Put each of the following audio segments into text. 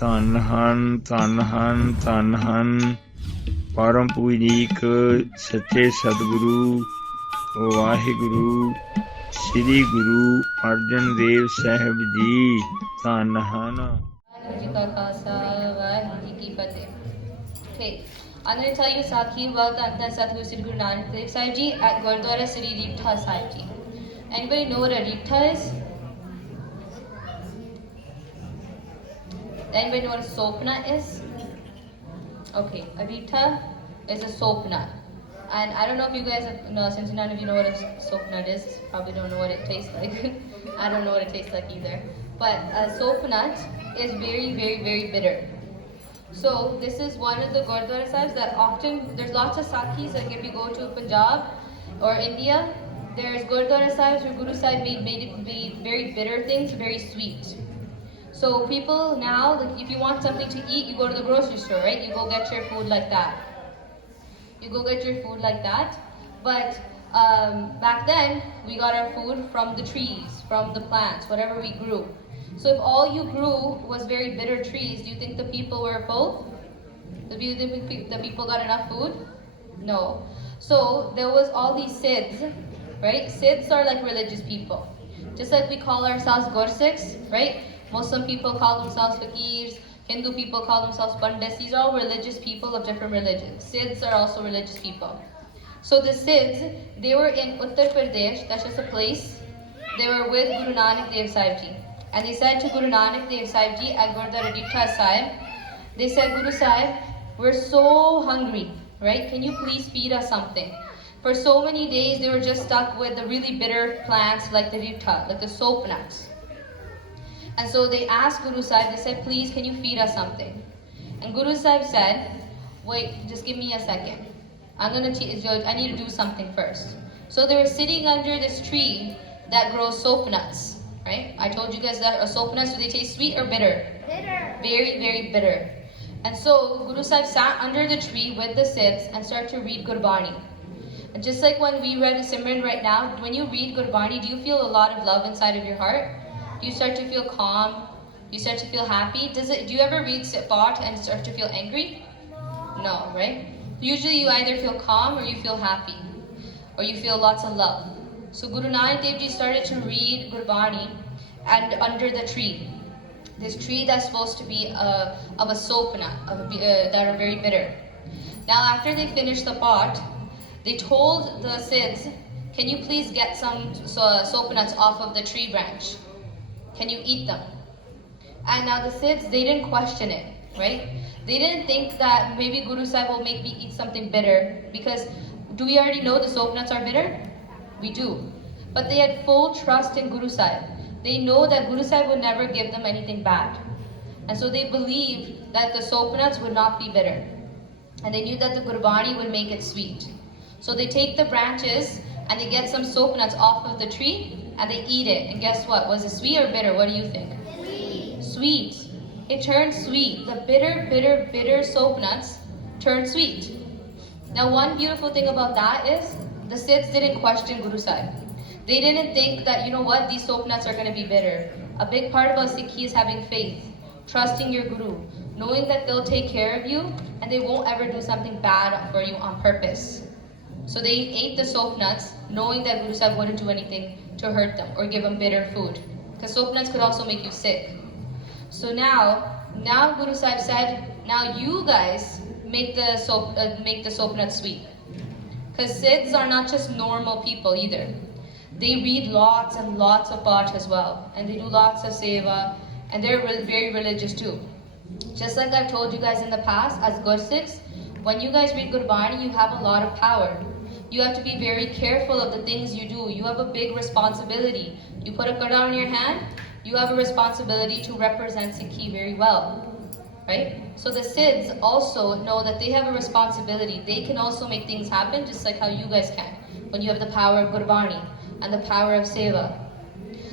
ਧੰਨ ਹਨ ਧੰਨ ਹਨ ਧੰਨ ਹਨ ਪਰਮ ਪੂਜਨੀਕ ਸੱਚੇ ਸਤਿਗੁਰੂ ਵਾਹਿਗੁਰੂ ਸ੍ਰੀ ਗੁਰੂ ਅਰਜਨ ਦੇਵ ਸਾਹਿਬ ਜੀ ਧੰਨ ਹਨ। ਵਾਹਿਗੁਰੂ ਜੀ ਕਾ ਖਾਲਸਾ ਵਾਹਿਗੁਰੂ ਜੀ ਕੀ ਫਤਿਹ। Okay, I'm going to tell you Sakhi about the Satguru Sri Guru Nanak Dev Sahib Ji at Gurdwara Sri Reeptha Sahib Ji. Anybody know what a Reeptha is? Anybody know what a Soapnut is? Okay, a Reeptha is a Soapnut. And I don't know if you guys, since none of you know what a Soapnut is, probably don't know what it tastes like. I don't know what it tastes like either. But a Soapnut is very, very, very bitter. So this is one of the Gurdwara Sahibs that often, there's lots of Sakhis, like if you go to Punjab or India, there's Gurdwara Sahibs where Guru Sahib made very bitter things very sweet. So people now, like if you want something to eat, you go to the grocery store, right? You go get your food like that. You go get your food like that. But back then, we got our food from the trees, from the plants, whatever we grew. So if all you grew was very bitter trees, do you think the people were full? Do you think the people got enough food? No. So there was all these SHUDHs, right? SHUDHs are like religious people. Just like we call ourselves Gursevaks, right? Muslim people call themselves fakirs, Hindu people call themselves pandits. These are all religious people of different religions. SHUDHs are also religious people. So the SHUDHs, they were in Uttar Pradesh, that's just a place. They were with Guru Nanak Dev Sahib Ji. And they said to Guru Nanak Dev Sahib Ji at Gurdwara Reeptha Sahib, they said, Guru Sahib, we're so hungry, right? Can you please feed us something? For so many days, they were just stuck with the really bitter plants like the Reeptha, like the Soapnuts. And so they asked Guru Sahib, they said, please, can you feed us something? And Guru Sahib said, wait, just give me a second. I need to do something first. So they were sitting under this tree that grows soapnuts. Right? I told you guys that soapnuts, do they taste sweet or bitter? Bitter. Very, very bitter. And so Guru Sahib sat under the tree with the SHUDHs and started to read Gurbani. And just like when we read Simran right now, when you read Gurbani, do you feel a lot of love inside of your heart? Do you start to feel calm? Do you start to feel happy? Do you ever read Path and start to feel angry? No, right? Usually you either feel calm or you feel happy. Or you feel lots of love. So Guru Nanak Dev Ji started to read Gurbani and under the tree. This tree that's supposed to be of a soapnut, that are very bitter. Now after they finished the pot, they told the SHUDHs, can you please get some soapnuts off of the tree branch? Can you eat them? And now the SHUDHs, they didn't question it, right? They didn't think that maybe Guru Sahib will make me eat something bitter, because do we already know the soapnuts are bitter? We do. But they had full trust in Guru Sahib. They know that Guru Sahib would never give them anything bad. And so they believed that the soapnuts would not be bitter. And they knew that the Gurbani would make it sweet. So they take the branches and they get some soapnuts off of the tree and they eat it. And guess what? Was it sweet or bitter? What do you think? Sweet. Sweet. It turned sweet. The bitter, bitter, bitter soapnuts turned sweet. Now one beautiful thing about that is the SHUDHs didn't question Guru Sahib. They didn't think that, you know what, these soapnuts are going to be bitter. A big part about Sikhi is having faith, trusting your Guru, knowing that they'll take care of you and they won't ever do something bad for you on purpose. So they ate the soapnuts, knowing that Guru Sahib wouldn't do anything to hurt them or give them bitter food. Because soapnuts could also make you sick. So now Guru Sahib said, now you guys make the soapnuts sweet. Because SHUDHs are not just normal people either. They read lots and lots of Path as well. And they do lots of seva. And they're very religious too. Just like I've told you guys in the past, as Gursevaks, when you guys read Gurbani, you have a lot of power. You have to be very careful of the things you do. You have a big responsibility. You put a kada on your hand, you have a responsibility to represent Sikhi very well. Right? So the SHUDHs also know that they have a responsibility. They can also make things happen just like how you guys can when you have the power of Gurbani and the power of Seva.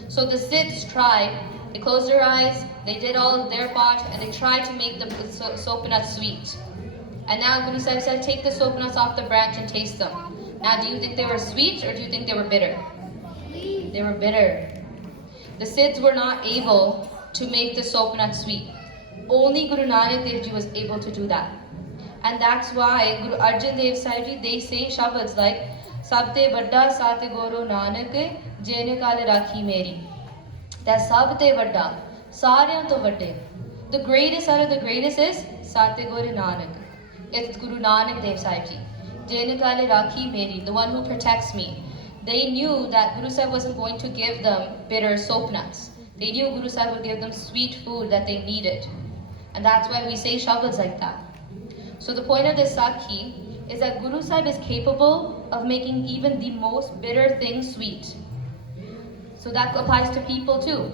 So the SHUDHs tried, they closed their eyes, they did all of their part, and they tried to make the soapnuts sweet. And now Guru Sahib said, take the soapnuts off the branch and taste them. Now do you think they were sweet or do you think they were bitter? They were bitter. The SHUDHs were not able to make the soapnuts sweet. Only Guru Nanak Dev Ji was able to do that. And that's why Guru Arjan Dev Sahib Ji, they say shabds like Sabte Vadda Sate Guru Nanak Jene Kale Rakhi Meri. That Sabte Vadda, Saryan to Vadde. The greatest out of the greatest is Sate Guru Nanak. It's Guru Nanak Dev Sahib Ji. Jene Kale Rakhi Meri, the one who protects me. They knew that Guru Sahib wasn't going to give them bitter soap nuts. They knew Guru Sahib would give them sweet food that they needed. And that's why we say shabds like that. So the point of this Sakhi is that Guru Sahib is capable of making even the most bitter things sweet. So that applies to people too.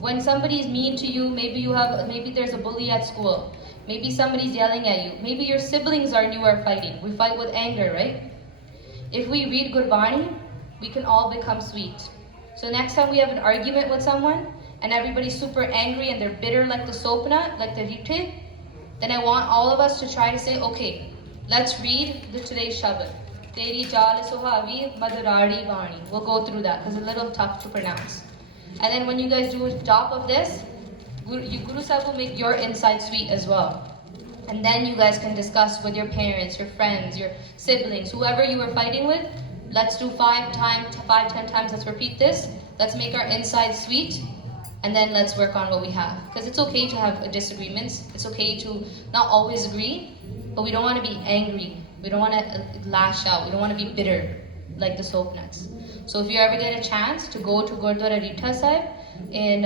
When somebody is mean to you, maybe there's a bully at school, maybe somebody's yelling at you, maybe your siblings and you are fighting. We fight with anger, right? If we read Gurbani, we can all become sweet. So next time we have an argument with someone and everybody's super angry and they're bitter like the soapnut, like the rite, then I want all of us to try to say, okay, let's read today's Shabad. Teri Jal Sohavi Madarari Vani. We'll go through that because it's a little tough to pronounce. And then when you guys do a job of this, Guru Sahib will make your inside sweet as well. And then you guys can discuss with your parents, your friends, your siblings, whoever you were fighting with. Let's do 10 times, let's repeat this. Let's make our inside sweet. And then let's work on what we have. Because it's okay to have disagreements. It's okay to not always agree, but we don't want to be angry. We don't want to lash out. We don't want to be bitter like the soap nuts. So if you ever get a chance to go to Gurdwara Rita Sahib in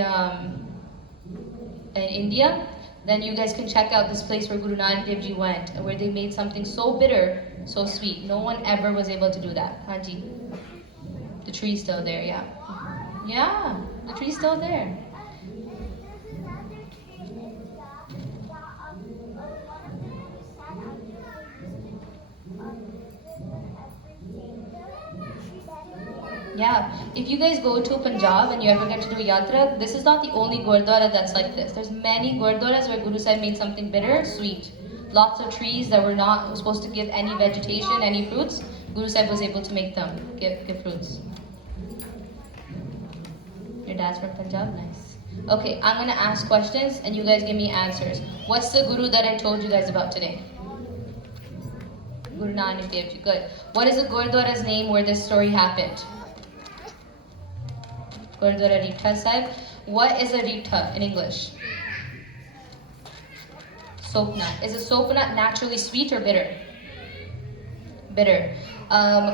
India, then you guys can check out this place where Guru Nanak Dev Ji went, where they made something so bitter, so sweet. No one ever was able to do that. Hanji. The tree's still there, yeah. Yeah, the tree's still there. Yeah, if you guys go to Punjab and you ever get to do yatra, this is not the only Gurdwara that's like this. There's many Gurdwaras where Guru Sahib made something bitter, sweet. Lots of trees that were not supposed to give any vegetation, any fruits, Guru Sahib was able to make them give fruits. Your dad's from Punjab? Nice. Okay, I'm gonna ask questions and you guys give me answers. What's the Guru that I told you guys about today? Guru Nanak Dev Ji, good. What is the Gurdwara's name where this story happened? Gurdwara Rita Sahib. What is a Rita in English? Soapnut. Is a soapnut naturally sweet or bitter? Bitter.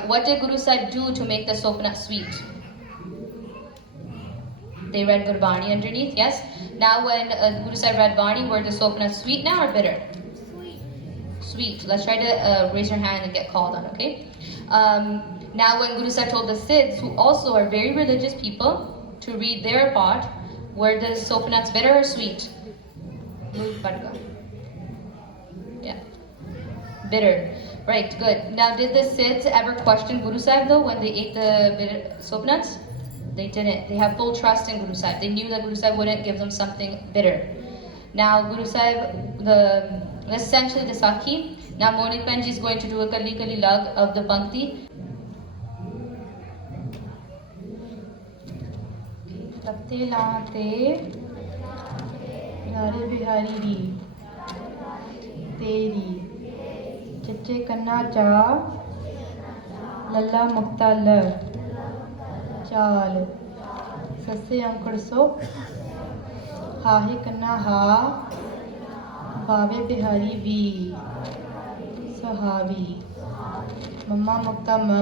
What did Guru Sahib do to make the soapnut sweet? They read Gurbani underneath, yes? Now when Guru Sahib read Bani, were the soapnuts sweet now or bitter? Sweet. Sweet. Let's try to raise your hand and get called on, okay? Now when Guru Sahib told the Siddhs, who also are very religious people, to read their part, were the soapnuts bitter or sweet? Yeah. Bitter. Right, good. Now did the Siddhs ever question Guru Sahib though when they ate the bitter soapnuts? They didn't. They have full trust in Guru Sahib. They knew that Guru Sahib wouldn't give them something bitter. Now Guru Sahib, essentially the Sakhi. Now Monik Panji is going to do a Kali Kali Lag of the pankti. पत्ते लाते यारे बिहारी री तेरी चच्चे कन्ना चा लल्ला मुक्ता ल चाल सस्से अंकड़ सो हाहे कन्ना हा बावे बिहारी वी सहावी मम्मा मुक्ता म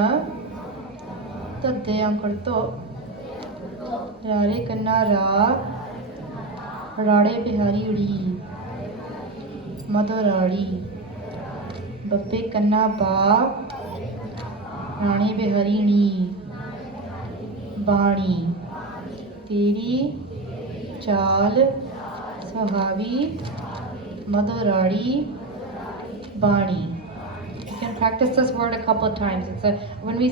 तद्दे अंकड़ तो रारे कन्ना रा राड़े बिहारी उड़ी मधुराड़ी बप्पे कन्ना बा रानी बिहारी नी बाणी तेरी चाल सुहावी मधुराड़ी बाणी. You can practice this word a couple of times. When we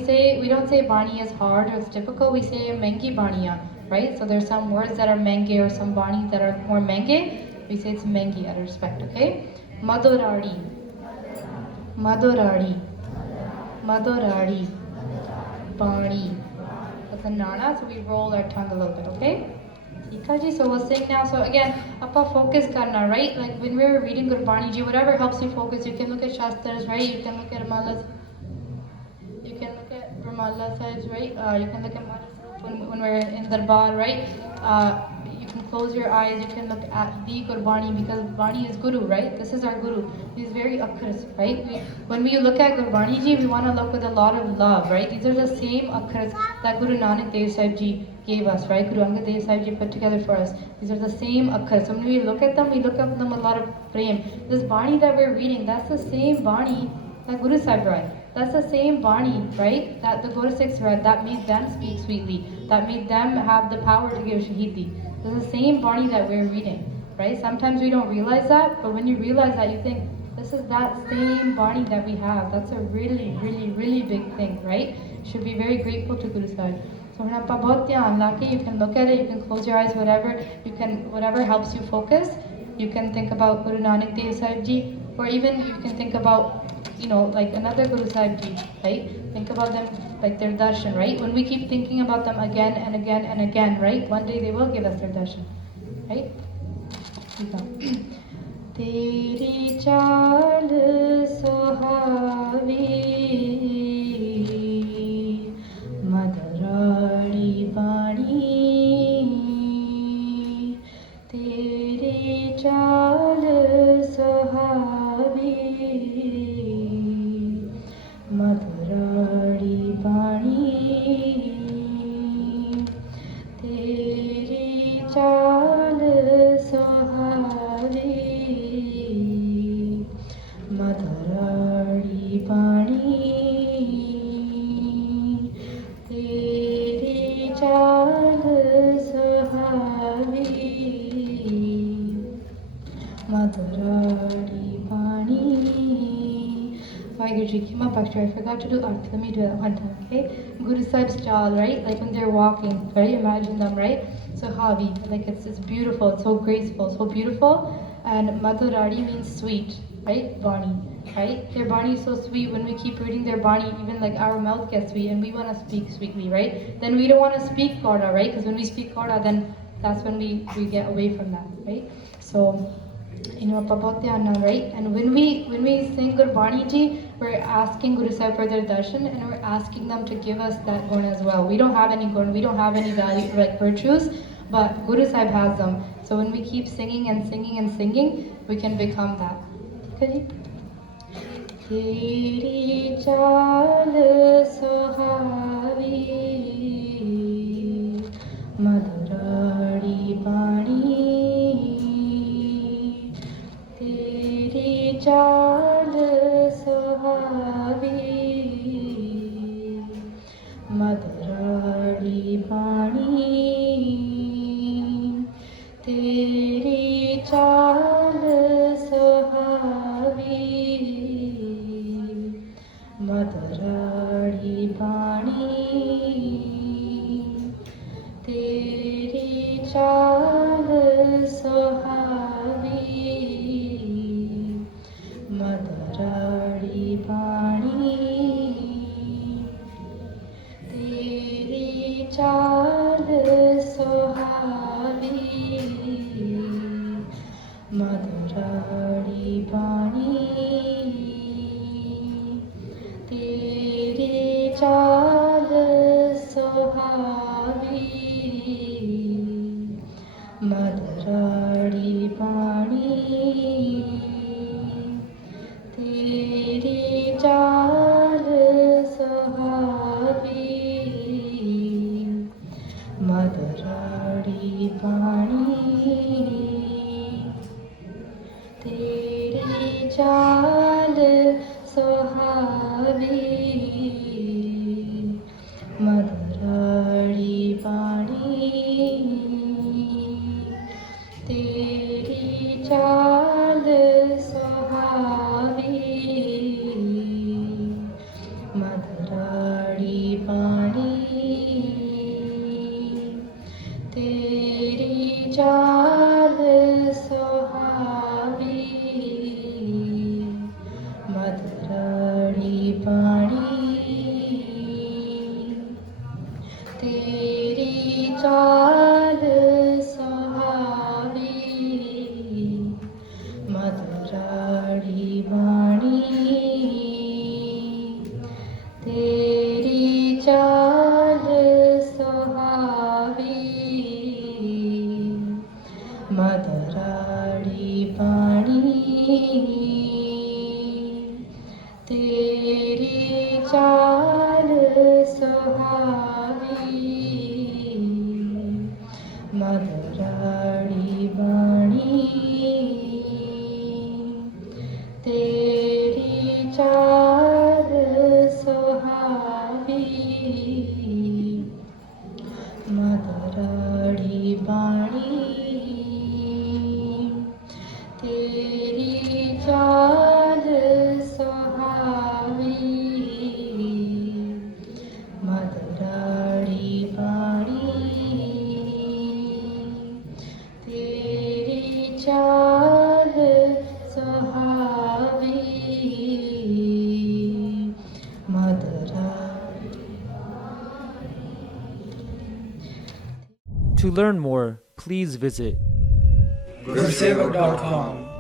don't say bani is hard or it's difficult, we say mengi baniya, right? So there's some words that are menge or some bani that are more menge. We say it's mengi out of respect, okay? Madhuradi, Madhuradi, Madhuradi, bani. That's a nana, so we roll our tongue a little bit, okay? So we'll sing now. So again, appa focus karna, right? Like when we're reading Gurbani ji, whatever helps you focus. You can look at Shastras, right? You can look at Ramalas. You can look at Ramala Sahibs, right? You can look at Manas when we're in Darbar, right? You can close your eyes. You can look at the Gurbani because Gurbani is Guru, right? This is our Guru. He's very akharas, right? When we look at Gurbani ji, we want to look with a lot of love, right? These are the same akharas that Guru Nanak Dev Sahib ji gave us, right? Guru Angad Dev Sahib ji put together for us. These are the same akharas. So when we look at them, we look at them with a lot of prem. This Bani that we're reading, that's the same Bani that Guru Sahib read. That's the same Bani, right? That the Gursevaks read, that made them speak sweetly, that made them have the power to give Shahidi. It's the same Bani that we're reading, right? Sometimes we don't realize that, but when you realize that, you think, this is that same Bani that we have. That's a really, really, really big thing, right? You should be very grateful to Guru Sahib. So when aapa bahut dhyan la ke, you can look at it, you can close your eyes, whatever helps you focus. You can think about Guru Nanak Dev Sahib ji, or even you can think about, like another Guru Sahib ji, right? Think about them like their darshan, right? When we keep thinking about them again and again and again, right? One day they will give us their darshan, right? Teri chaal sohavi madarali bani, Teri chaal sohavi Madhurari Bani, Teri Chal Sohavi, Madhurari Bani, Teri Chal Sohavi, Madhurari Bani. Vaheguru came up after I forgot to do art. Let me do that one time, okay? Guru Sahib's chal, right? Like when they're walking, right? Imagine them, right? So Havi, like it's beautiful, it's so graceful, so beautiful. And Madhurari means sweet, right? Bani, right? Their Bani is so sweet. When we keep reading their Bani, even like our mouth gets sweet and we want to speak sweetly, right? Then we don't want to speak Kauda, right? Because when we speak Kauda, then that's when we get away from that, right? So, right? And when we sing Gurbani ji, we're asking Guru Sahib for their darshan and we're asking them to give us that gun as well. We don't have any gun, we don't have any value like virtues, but Guru Sahib has them. So when we keep singing and singing and singing, we can become that. Okay? Teri chal sohavi madhurari bani, Teri chal sohavi madhurari bani, Teri chal sohavi madhurari bani, Teri chal sohavi madhurari bani, Teri chal sohavi madhurari bani, Teri chal sohavi madhurari bani, Teri chal sohavi madhurari bani, Teri chal sohavi madhurari bani, Teri chal sohavi madhurari bani, Teri chal sohavi madhurari bani. मधुराड़ी वाणी तेरी चाल सुहावी मधुराड़ी वाणी तेरी चाल सुहावी मधुराड़ी वाणी तेरी चाल सुहावी मधुराड़ी वाणी तेरी चाल सुहावी मधुराड़ी वाणी तेरी चाल सुहावी मधुराड़ी। To learn more, please visit Gursevak.com